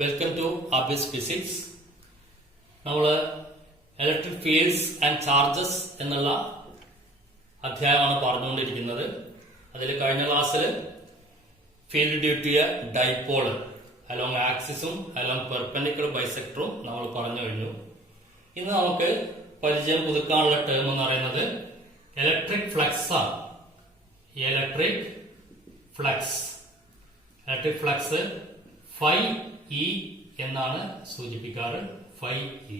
Welcome to Abi's physics. നമ്മൾ electric fields and charges എന്നുള്ള അധ്യായമാണ് പറഞ്ഞുകൊണ്ടിരിക്കുന്നത്. അതിൽ കഴിഞ്ഞ ക്ലാസ്സിൽ field due to a dipole along ആക്സിസും അലോങ് പെർപെൻഡിക്കുലർ ബൈസെക്ടറും നമ്മൾ പറഞ്ഞു കഴിഞ്ഞു. ഇന്ന് നമുക്ക് പരിചയം പുതുക്കാനുള്ള ടേം എന്ന് പറയുന്നത് ഇലക്ട്രിക് ഫ്ലക്സ് ആണ്. ഇലക്ട്രിക് ഫ്ലക്സ് ഫൈ ഇ എന്നാണ് സൂചിപ്പിക്കാറ്. Phi E.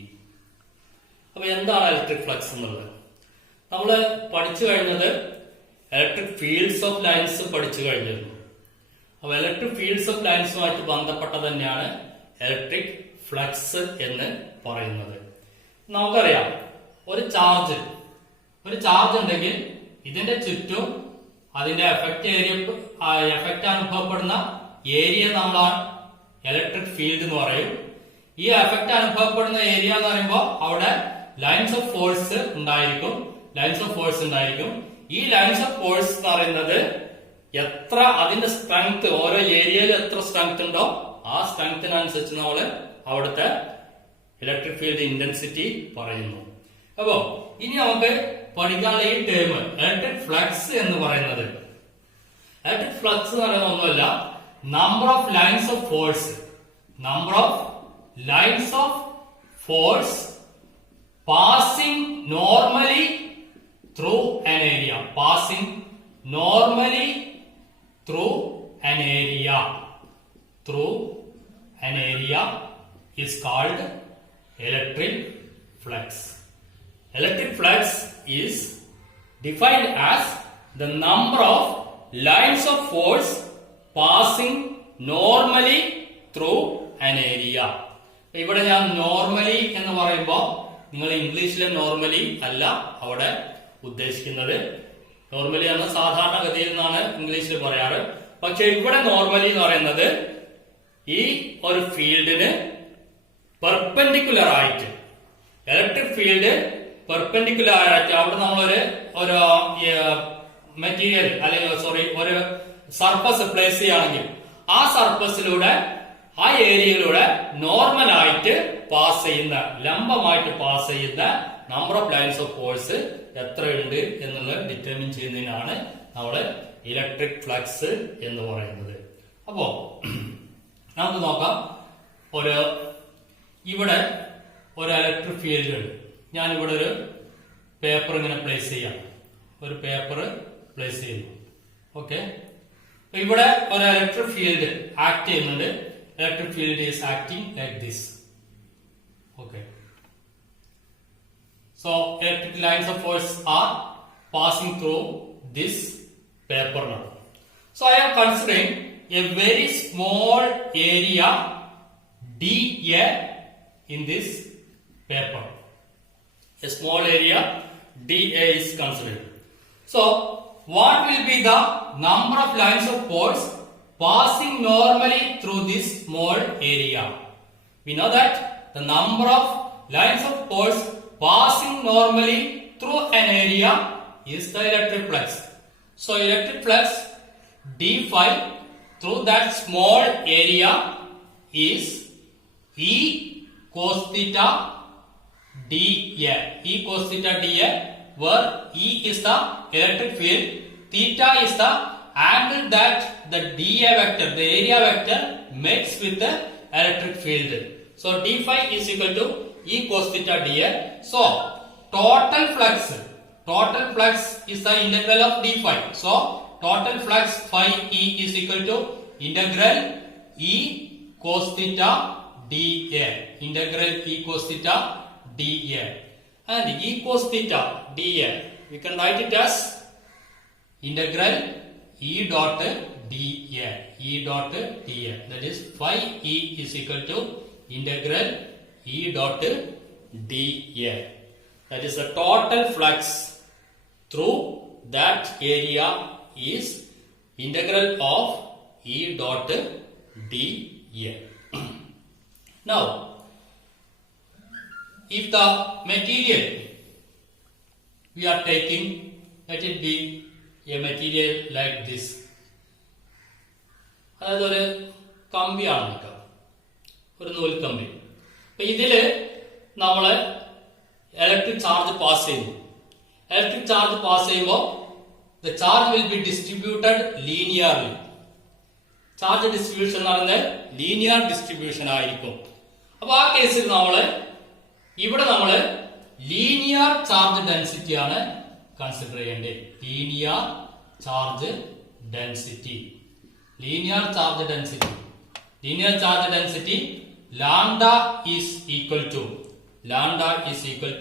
അപ്പൊ എന്താണ് ഇലക്ട്രിക് ഫ്ലക്സ് എന്നുള്ളത്? നമ്മൾ പഠിച്ചു കഴിഞ്ഞത് ഇലക്ട്രിക് ഫീൽഡ്സ് ഓഫ് ലൈൻസ് പഠിച്ചു കഴിഞ്ഞിരുന്നു. അപ്പൊ ഇലക്ട്രിക് ഫീൽഡ്സ് ഓഫ് ലൈൻസുമായിട്ട് ബന്ധപ്പെട്ട തന്നെയാണ് ഇലക്ട്രിക് ഫ്ലക്സ് എന്ന് പറയുന്നത്. നമുക്കറിയാം, ഒരു ചാർജ് ഉണ്ടെങ്കിൽ ഇതിന്റെ ചുറ്റും അതിന്റെ എഫക്റ്റ് അനുഭവപ്പെടുന്ന ഏരിയ നമ്മൾ ഇലക്ട്രിക് ഫീൽഡ് എന്ന് പറയും. ഈ എഫക്റ്റ് അനുഭവപ്പെടുന്ന ഏരിയ എന്ന് പറയുമ്പോൾ അവിടെ ലൈൻസ് ഓഫ് ഫോഴ്സ് ഉണ്ടായിരിക്കും. ഈ ലൈൻസ് ഓഫ് ഫോഴ്സ് എന്ന് പറയുന്നത് എത്ര അതിന്റെ സ്ട്രെങ്ത്, ഓരോ ഏരിയയിൽ എത്ര സ്ട്രെങ്ത് ഉണ്ടോ ആ സ്ട്രെങ്ത്തിനനുസരിച്ച് നമ്മൾ അവിടുത്തെ ഇലക്ട്രിക് ഫീൽഡ് ഇന്റൻസിറ്റി പറയുന്നു. അപ്പോ ഇനി നമുക്ക് പഠിക്കാനുള്ള ഈ ടേം ഇലക്ട്രിക് ഫ്ലക്സ് എന്ന് പറയുന്നത്, ഇലക്ട്രിക് ഫ്ലക്സ് എന്ന് പറയുന്നത് ഒന്നുമല്ല, number of lines of force passing normally through an area. Through an area is called electric flux. Electric flux is defined as the number of lines of force passing normally through an area. ഇവിടെ ഞാൻ normally എന്ന് പറയുമ്പോൾ നിങ്ങൾ ഇംഗ്ലീഷിലെ normally അല്ല അവിടെ ഉദ്ദേശിക്കുന്നത്. Normally എന്ന സാധാരണഗതിയിൽ നിന്നാണ് ഇംഗ്ലീഷിൽ പറയാറ്. പക്ഷെ ഇവിടെ നോർമലി എന്ന് പറയുന്നത് ഈ ഒരു ഫീൽഡിന് പെർപെൻഡിക്കുലർ ആയിട്ട്, ഇലക്ട്രിക് ഫീൽഡ് പെർപെൻഡിക്കുലർ ആയിട്ട് അവിടെ നമ്മളൊരു മെറ്റീരിയൽ അല്ലെങ്കിൽ ഒരു സർഫസ് പ്ലേസ് ചെയ്യുകയാണെങ്കിൽ ആ സർഫസിലൂടെ, ആ ഏരിയയിലൂടെ നോർമലായിട്ട് പാസ് ചെയ്യുന്ന, ലംബമായിട്ട് പാസ് ചെയ്യുന്ന number of lines of force എത്രയുണ്ട് എന്നുള്ളത് ഡിറ്റർമിൻ ചെയ്യുന്നതിനാണ് നമ്മൾ ഇലക്ട്രിക് ഫ്ലക്സ് എന്ന് പറയുന്നത്. അപ്പോ നമുക്ക് നോക്കാം. ഇവിടെ ഒരു ഇലക്ട്രിക് ഫീൽഡ് ഉണ്ട്. ഞാനിവിടെ ഒരു പേപ്പർ ഇങ്ങനെ പ്ലേസ് ചെയ്യാം. ഓക്കെ, ഇവിടെ ഒരു ഇലക്ട്രിക് ഫീൽഡ് ആക്ട് ചെയ്യുന്നുണ്ട്. Electric field is acting like this. Okay, so electric lines of force are passing through this paper now. So I am considering a very small area dA in this paper. A small area dA is considered. So what will be the number of lines of force passing normally through this small area? We know that the number of lines of force passing normally through an area is the electric flux. So electric flux d phi through that small area is E cos theta dA. E cos theta dA, where E is the electric field, theta is the angle that the dA vector, the area vector, makes with the electric field. So d phi is equal to E cos theta dA. So total flux is the integral of d phi. So total flux phi E is equal to integral E cos theta dA. And E cos theta dA, we can write it as integral E dot dA. That is phi E is equal to integral E dot dA. That is the total flux through that area is integral of E dot dA. Now, if the material we are taking, let it be a material like this. അതായത് ഒരു കമ്പിയാണ് നിൽക്കുക. ഒരു നൂൽക്കമ്പി. അപ്പൊ ഇതില് നമ്മള് electric charge pass ചെയ്യുന്നു. Electric charge pass ചെയ്യുമ്പോൾ the charge will be distributed linearly. Charge distribution എന്ന് പറയുന്നത് ലീനിയർ ഡിസ്ട്രിബ്യൂഷൻ ആയിരിക്കും. അപ്പൊ ആ കേസിൽ ഇവിടെ നമ്മള് ലീനിയർ ചാർജ് ഡെൻസിറ്റി ആണ് കൺസിഡർ ചെയ്യേണ്ടത്. Linear charge density. Linear charge density. Linear charge density lambda is equal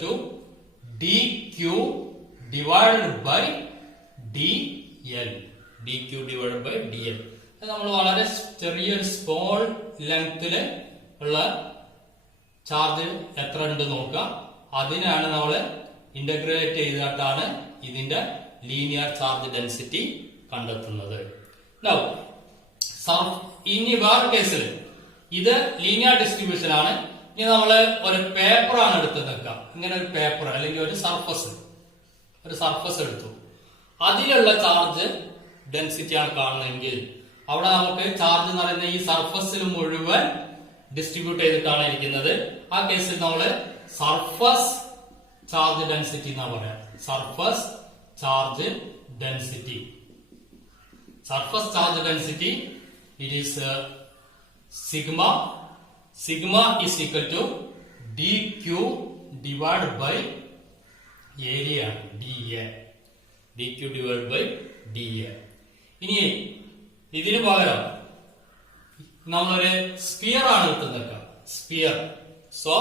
to dq divided by dl. dq divided by dl. നമ്മൾ വളരെ ചെറിയൊരു സ്മോൾ ലെങ്തില് ഉള്ള ചാർജ് എത്ര ഉണ്ട് നോക്കുക. അതിനാണ് നമ്മൾ ഇന്റഗ്രേറ്റ് ചെയ്തിട്ടാണ് ഇതിന്റെ ലീനിയർ ചാർജ് ഡെൻസിറ്റി കണ്ടെത്തുന്നത്. ഇനി വേറെ കേസിൽ ഇത് ലീനിയർ ഡിസ്ട്രിബ്യൂഷൻ ആണ്. ഇനി നമ്മള് ഒരു പേപ്പർ ആണ് എടുത്ത് നിൽക്കുക. ഇങ്ങനെ ഒരു പേപ്പർ അല്ലെങ്കിൽ ഒരു സർഫസ് എടുത്തു. അതിലുള്ള ചാർജ് ഡെൻസിറ്റി ആണ് കാണുന്നതെങ്കിൽ അവിടെ നമുക്ക് ചാർജ് എന്ന് പറയുന്ന ഈ സർഫസിൽ മുഴുവൻ ഡിസ്ട്രിബ്യൂട്ട് ചെയ്തിട്ടാണ് ഇരിക്കുന്നത്. ആ കേസിൽ നമ്മള് സർഫസ് ചാർജ് ഡെൻസിറ്റി എന്നാ പറയാം. Surface charge density. Surface charge density it is sigma is equal to dq divided by area dA. dq divided by dA. ഇനി ഇതിന് പകരം നമ്മളൊരു സ്ഫിയർ ആണ് എടുക്കുന്നത്. സ്ഫിയർ. സോ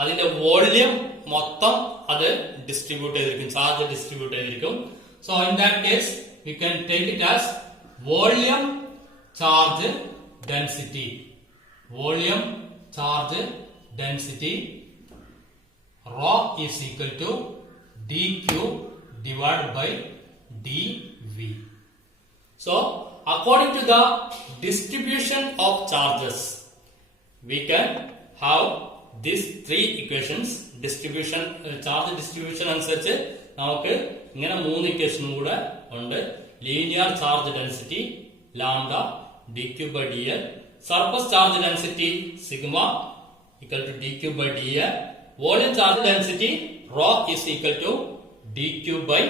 അതിന്റെ വോള്യം മൊത്തം അത് ഡിസ്ട്രിബ്യൂട്ട് ചെയ്തിരിക്കും. ചാർജ് ഡിസ്ട്രിബ്യൂട്ട് ചെയ്തിരിക്കും. So in that case we can take it as volume charge density. Volume charge density rho is equal to dq divided by dv. So according to the distribution of charges we can have these three equations. Distribution charge distribution അനുസരിച്ച് നമുക്ക് ഇങ്ങനെ മൂന്ന് equation കൂടെ ഉണ്ട്. Linear charge density lambda dq by dl, surface charge density sigma equal to dq by dl, volume charge density rho is equal to dq by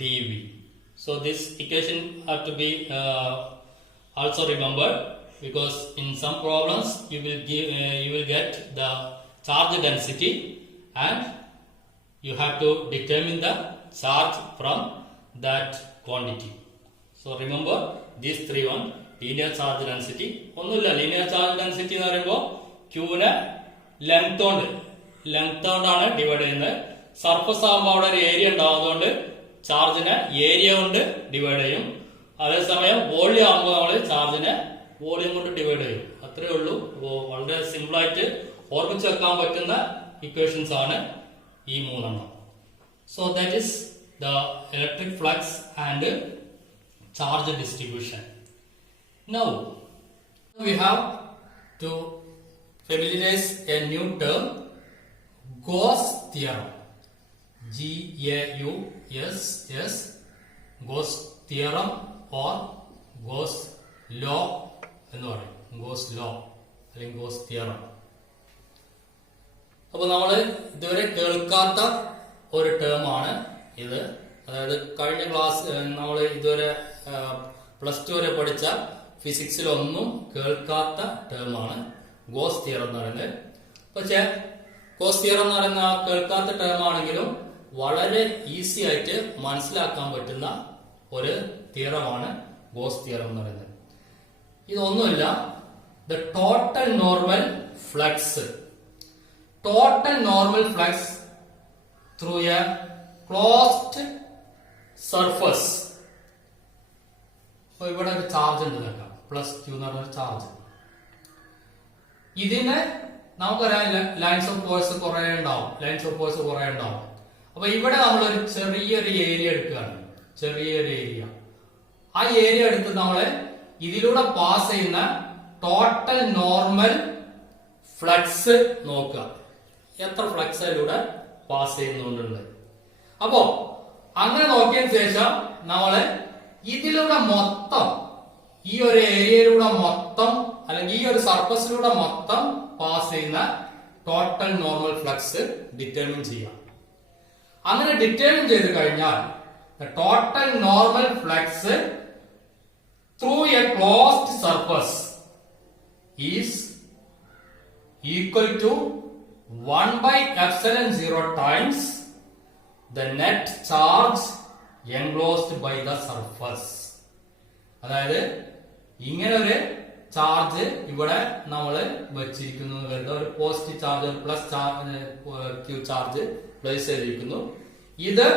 dv. So this equation have to be also remembered, because in some problems you will get the charge density and you have to determine the charge from that quantity. So remember these three one. Linear charge density ഒന്നുമില്ല. linear charge density എന്ന് പറയുമ്പോൾ ക്യൂനെ length കൊണ്ടാണ് divide ചെയ്യുന്നത്. Surface ആകുമ്പോൾ അവിടെ ഒരു area ഉണ്ടാവും, അതുകൊണ്ട് ചാർജിനെ ഏരിയ കൊണ്ട് ഡിവൈഡ് ചെയ്യും. അതേസമയം വോള്യം ആകുമ്പോൾ നമ്മൾ ചാർജിനെ വോള്യം കൊണ്ട് ഡിവൈഡ് ചെയ്യും. അത്രേ ഉള്ളൂ. വളരെ സിമ്പിൾ ആയിട്ട് ഓർമ്മിച്ച് വെക്കാൻ പറ്റുന്ന ഇക്വേഷൻസ് ആണ് ഈ മൂന്നെണ്ണം. So that is the electric flux and charge distribution. Now we have to familiarize a new term, Gauss theorem. G-A-U-S-S, Gauss theorem or Gauss law എന്ന് പറയും. Gauss law അല്ലെങ്കിൽ Gauss theorem. അപ്പൊ നമ്മള് ഇതുവരെ കേൾക്കാത്ത ഒരു ടേം ആണ് ഇത്. അതായത് കഴിഞ്ഞ ക്ലാസ് നമ്മൾ ഇതുവരെ +2 വരെ പഠിച്ച ഫിസിക്സിലൊന്നും കേൾക്കാത്ത ടേമാണ് ഗോസ് തിയറം എന്ന് പറയുന്നത്. പക്ഷെ ഗോസ് തിയറം എന്ന് പറയുന്ന കേൾക്കാത്ത ടേം ആണെങ്കിലും വളരെ ഈസി ആയിട്ട് മനസ്സിലാക്കാൻ പറ്റുന്ന ഒരു തിയറമാണ് ഗോസ് തിയറം എന്ന് പറയുന്നത്. ഇതൊന്നുമില്ല, the total normal flux. Total normal flux through a closed surface. അപ്പൊ ഇവിടെ ഒരു ചാർജ് ഉണ്ട് നോക്കാം, +q എന്ന് പറഞ്ഞ ചാർജ്. ഇതിന് നമുക്കറിയാം ലൈൻസ് ഓഫ് ഫോഴ്സ് കുറെ ഉണ്ടാവും. അപ്പൊ ഇവിടെ നമ്മളൊരു ചെറിയൊരു ഏരിയ എടുക്കുകയാണ്. ചെറിയൊരു ഏരിയ. ആ ഏരിയ എടുത്ത് നമ്മള് ഇതിലൂടെ പാസ് ചെയ്യുന്ന ടോട്ടൽ നോർമൽ ഫ്ലക്സ് നോക്കുക. എത്ര ഫ്ലക്സ് അതിലൂടെ പാസ് ചെയ്യുന്നുണ്ട്. അപ്പോ അങ്ങനെ നോക്കിയതിനു ശേഷം നമ്മള് ഇതിലൂടെ മൊത്തം ഈ ഒരു ഏരിയയിലൂടെ മൊത്തം അല്ലെങ്കിൽ ഈ ഒരു സർഫസിലൂടെ മൊത്തം പാസ് ചെയ്യുന്ന ടോട്ടൽ നോർമൽ ഫ്ലക്സ് ഡിറ്റർമിൻ ചെയ്യാം. അങ്ങനെ ഡിറ്റർമിൻ ചെയ്ത് കഴിഞ്ഞാൽ total normal flux through a closed surface is equal to 1/epsilon 0 times the net charge enclosed by the surface. അതായത് ഇങ്ങനെ ഒരു ചാർജ് ഇവിടെ നമ്മൾ വെച്ചിരിക്കുന്നു, ഒരു പോസിറ്റീവ് ചാർജ് ഒരു പ്ലസ് ക്യൂ ചാർജ് പ്ലേസ് ചെയ്തിരിക്കുന്നു. ഇത്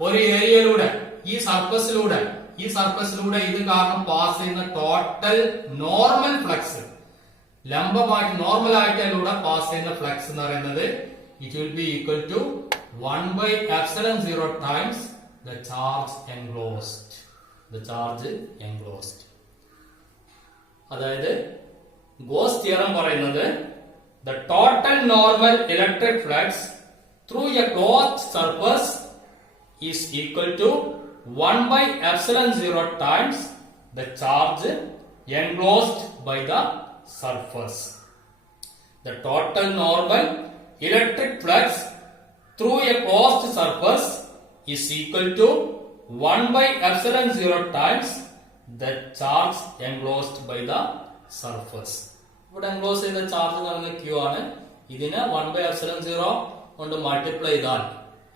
ഒരു ഏരിയയിലൂടെ ഈ സർഫസിലൂടെ ഇത് കാരണം പാസ് ചെയ്യുന്ന ടോട്ടൽ നോർമൽ ഫ്ലക്സ്, ലംബമായിട്ട് നോർമൽ ആയിട്ടിലൂടെ പാസ് ചെയ്യുന്ന ഫ്ലക്സ് എന്ന് പറയുന്നത് it will be equal to 1/epsilon 0 times the charge enclosed. അതായത് ഗോസ് തിയറം പറയുന്നത് the total normal electric flux through a closed surface is equal to 1/epsilon 0 times the charge enclosed by the surface. The total normal electric flux through a closed surface is equal to 1/epsilon 0 times the charge enclosed by the surface. ഇവിടെ enclose ചെയ്ത charge എന്ന് പറയുന്നത് Q ആണ്. ഇതിനെ 1/epsilon 0 കൊണ്ട് multiply ചെയ്താൽ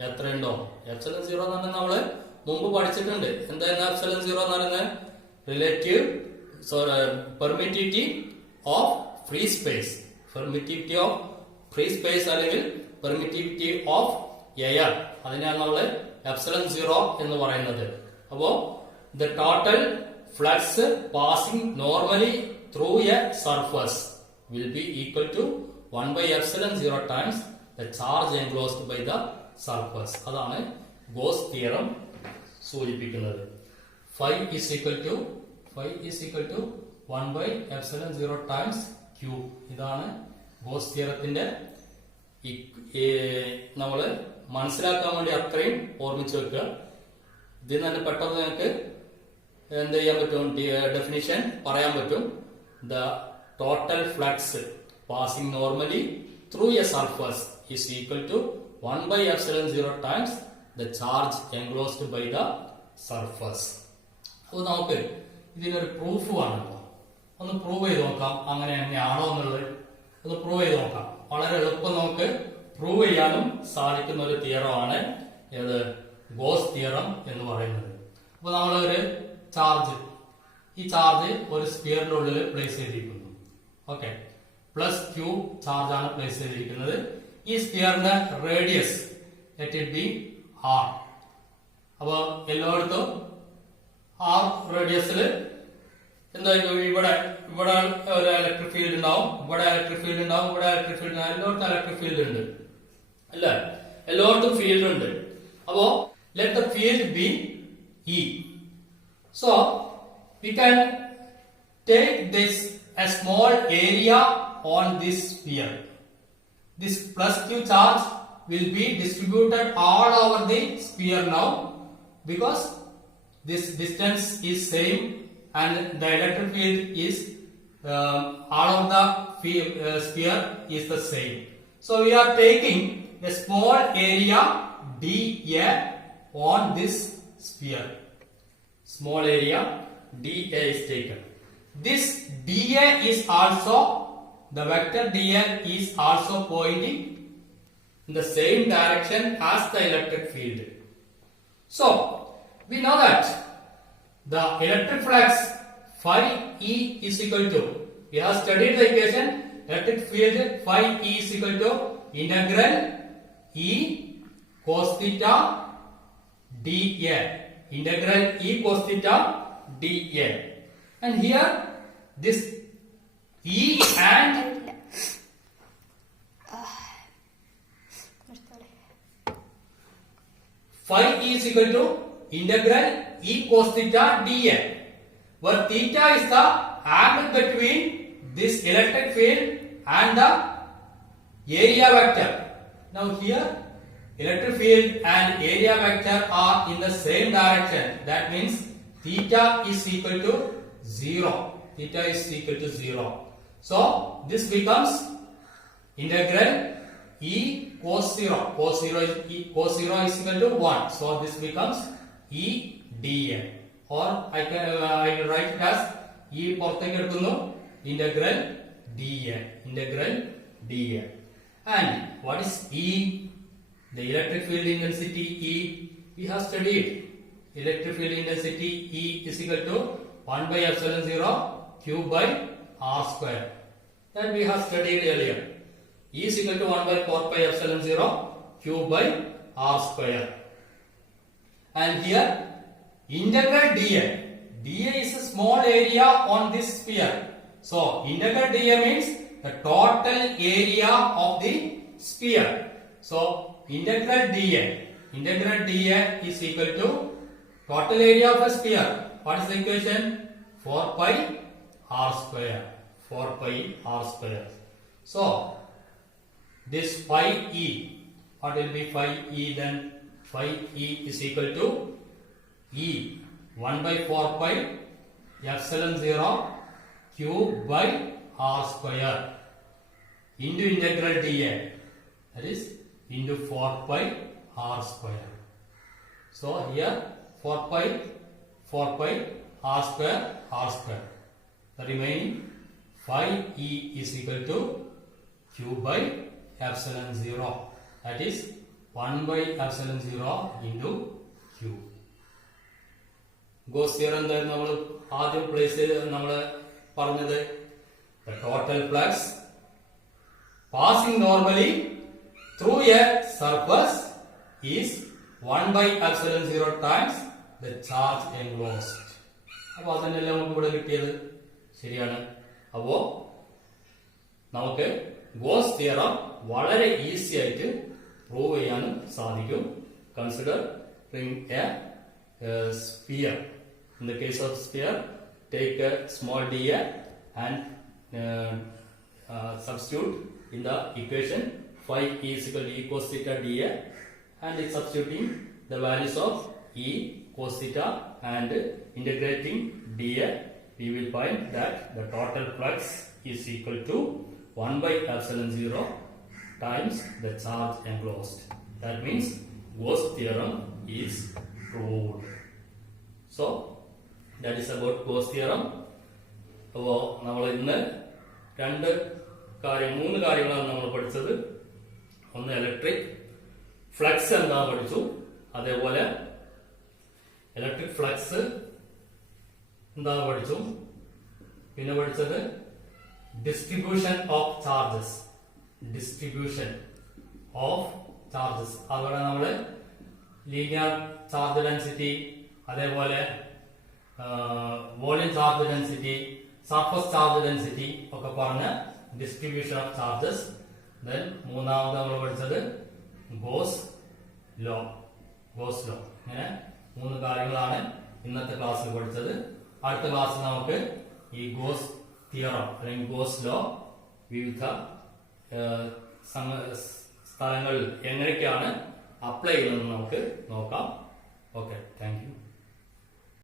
എത്രയുണ്ടോ? Epsilon 0 എന്ന് പറഞ്ഞാൽ നമ്മള് മുമ്പ് പഠിച്ചിട്ടുണ്ട്. എന്തായിരുന്നു എപ്സിലോൺ 0 എന്ന് പറയുന്നത്? Relative permittivity of free space, അല്ലെങ്കിൽ പെർമിറ്റിവിറ്റി ഓഫ് എയർ, അതിനാണ് നമ്മള് എപ്സിലോൺ 0 എന്ന് പറയുന്നത്. അപ്പോ the total flux passing normally through a surface will be equal to 1/epsilon 0 times the charge enclosed by the surface. അതാണ് ഗോസ് തിയറം സൂചിപ്പിക്കുന്നത്. Phi is equal to 1/epsilon 0 times Q. ഇതാണ് goes തിയറത്തിന്റെ നമ്മള് മനസ്സിലാക്കാൻ വേണ്ടി അത്രയും ഓർമ്മിച്ചു വെക്കുക. ഇതിൽ തന്നെ പെട്ടെന്ന് നിങ്ങൾക്ക് എന്ത് ചെയ്യാൻ പറ്റും? ഡെഫിനിഷൻ പറയാൻ പറ്റും. The total flux passing normally through a surface is equal to 1/epsilon 0 times the charge enclosed by the surface. അപ്പോൾ നമുക്ക് ഇതിനൊരു പ്രൂഫ് വേണമല്ലോ. ഒന്ന് പ്രൂവ് ചെയ്ത് നോക്കാം, അങ്ങനെ തന്നെയാണോ എന്നുള്ളത് ഒന്ന് പ്രൂവ് ചെയ്ത് നോക്കാം. വളരെ എളുപ്പം നമുക്ക് പ്രൂവ് ചെയ്യാനും സാധിക്കുന്ന ഒരു തിയറമാണ് ഏത് ഗോസ് തിയറം എന്ന് പറയുന്നത്. അപ്പൊ നമ്മളൊരു ചാർജ്, ഈ ചാർജ് ഒരു സ്ഫിയറിന്റെ ഉള്ളിൽ പ്ലേസ് ചെയ്തിരിക്കുന്നു. ഓക്കെ, പ്ലസ് ക്യൂ ചാർജ് ആണ് പ്ലേസ് ചെയ്തിരിക്കുന്നത്. ഈ സ്ഫിയറിന്റെ radius let it be R. അപ്പൊ എല്ലായിടത്തും ആർ റേഡിയസിൽ എന്തായിരിക്കും? ഇവിടെ ഒരു ഇലക്ട്രിക് ഫീൽഡ് ഉണ്ടാവും, ഇവിടെ ഇലക്ട്രിക് ഫീൽഡ് ഉണ്ടാവും, ഇവിടെ ഇലക്ട്രിക് ഫീൽഡ് ഉണ്ടാവും. എല്ലായിടത്തും ഇലക്ട്രിക് ഫീൽഡ് ഉണ്ട് അല്ലേ? എല്ലായിടത്തും ഫീൽഡ് ഉണ്ട്. അപ്പോ let the field B E. So we can take this A small area on this sphere. This plus Q charge will be distributed all over the sphere now, because this distance is same and the electric field is all of the sphere is the same. So we are taking a small area dA on this sphere. Small area dA is taken. This dA is also, the vector dA is also pointing in the same direction as the electric field. So we know that the electric flux phi E is equal to, we have studied the equation, electric field phi E is equal to integral E cos theta dA, integral E cos theta dA. And here this E and phi E is equal to integral E cos theta dA, where theta is the angle between this electric field and the area vector. Now here electric field and area vector are in the same direction. That means theta is equal to 0. theta is equal to 0. So this becomes integral E cos 0. Cos 0 is equal to 1. So this becomes E dA. Or I will write it as E integral dA. Integral dA. And what is E? The electric field intensity E. We have studied. Electric field intensity E is equal to 1 by epsilon 0 Q by R square. That we have studied earlier. E is equal to 1 by 4 pi epsilon 0 Q by R square. And here integral dA. dA is a small area on this sphere. So integral dA means the total area of the sphere. So integral dA is equal to total area of a sphere. What is the equation? 4 pi R square. 4 pi R square. So this phi E, what will be phi E then? Phi E is equal to E 1 by 4 pi epsilon 0 Q by R square into integral dA, that is into 4 pi R square. So here 4 pi R square. The remaining phi E is equal to Q by epsilon 0, that is 1 by epsilon 0 into Q. Gauss theorem ആദ്യം place ചെയ്ത് നമ്മൾ പറഞ്ഞത് the total flux passing normally through a surface is 1 by epsilon 0 times the charge enclosed. അപ്പോൾ അതന്നെല്ലാം നമുക്ക് ഇവിടെ കിട്ടിയത് ശരിയാണ്. അപ്പോൾ നമുക്ക് ഗോസ് തിയറം വളരെ ഈസി ആയിട്ട് പ്രൂവ് ചെയ്യാനും സാധിക്കും. Consider A sphere. In the case of sphere, take a small dA and substitute in the equation phi E is equal to E cos theta dA, and it's substituting the values of E cos theta and integrating dA, we will find that the total flux is equal to 1 by epsilon 0 times the charge enclosed. That means Gauss theorem is proved. So that is about Gauss theorem. അപ്പോൾ നമ്മൾ ഇന്ന് മൂന്ന് കാര്യങ്ങളാണ് നമ്മൾ പഠിച്ചത്. ഒന്ന് electric flux എന്താ പഠിച്ചു, അതേപോലെ ഇലക്ട്രിക് ഫ്ലക്സ് എന്താ പഠിച്ചു, പിന്നെ പഠിച്ചത് ഡിസ്ട്രിബ്യൂഷൻ ഓഫ് ചാർജസ്. അതുപോലെ നമ്മള് ലീനിയർ ചാർജ് ഡെൻസിറ്റി, അതേപോലെ volume charge density, surface charge density ഒക്കെ പറഞ്ഞ ഡിസ്ട്രിബ്യൂഷൻ ഓഫ് ചാർജസ്. ദെൻ മൂന്നാമത് നമ്മൾ പഠിച്ചത് ഗോസ് ലോ. ഇങ്ങനെ മൂന്ന് കാര്യങ്ങളാണ് ഇന്നത്തെ ക്ലാസ്സിൽ പഠിച്ചത്. അടുത്ത ക്ലാസ്സിൽ നമുക്ക് ഈ ഗോസ് തിയറം അല്ലെങ്കിൽ ഗോസ് ലോ വിവിധ സ്ഥലങ്ങളിൽ എങ്ങനെയൊക്കെയാണ് അപ്ലൈ ചെയ്യുന്നത് നമുക്ക് നോക്കാം. Okay, thank you.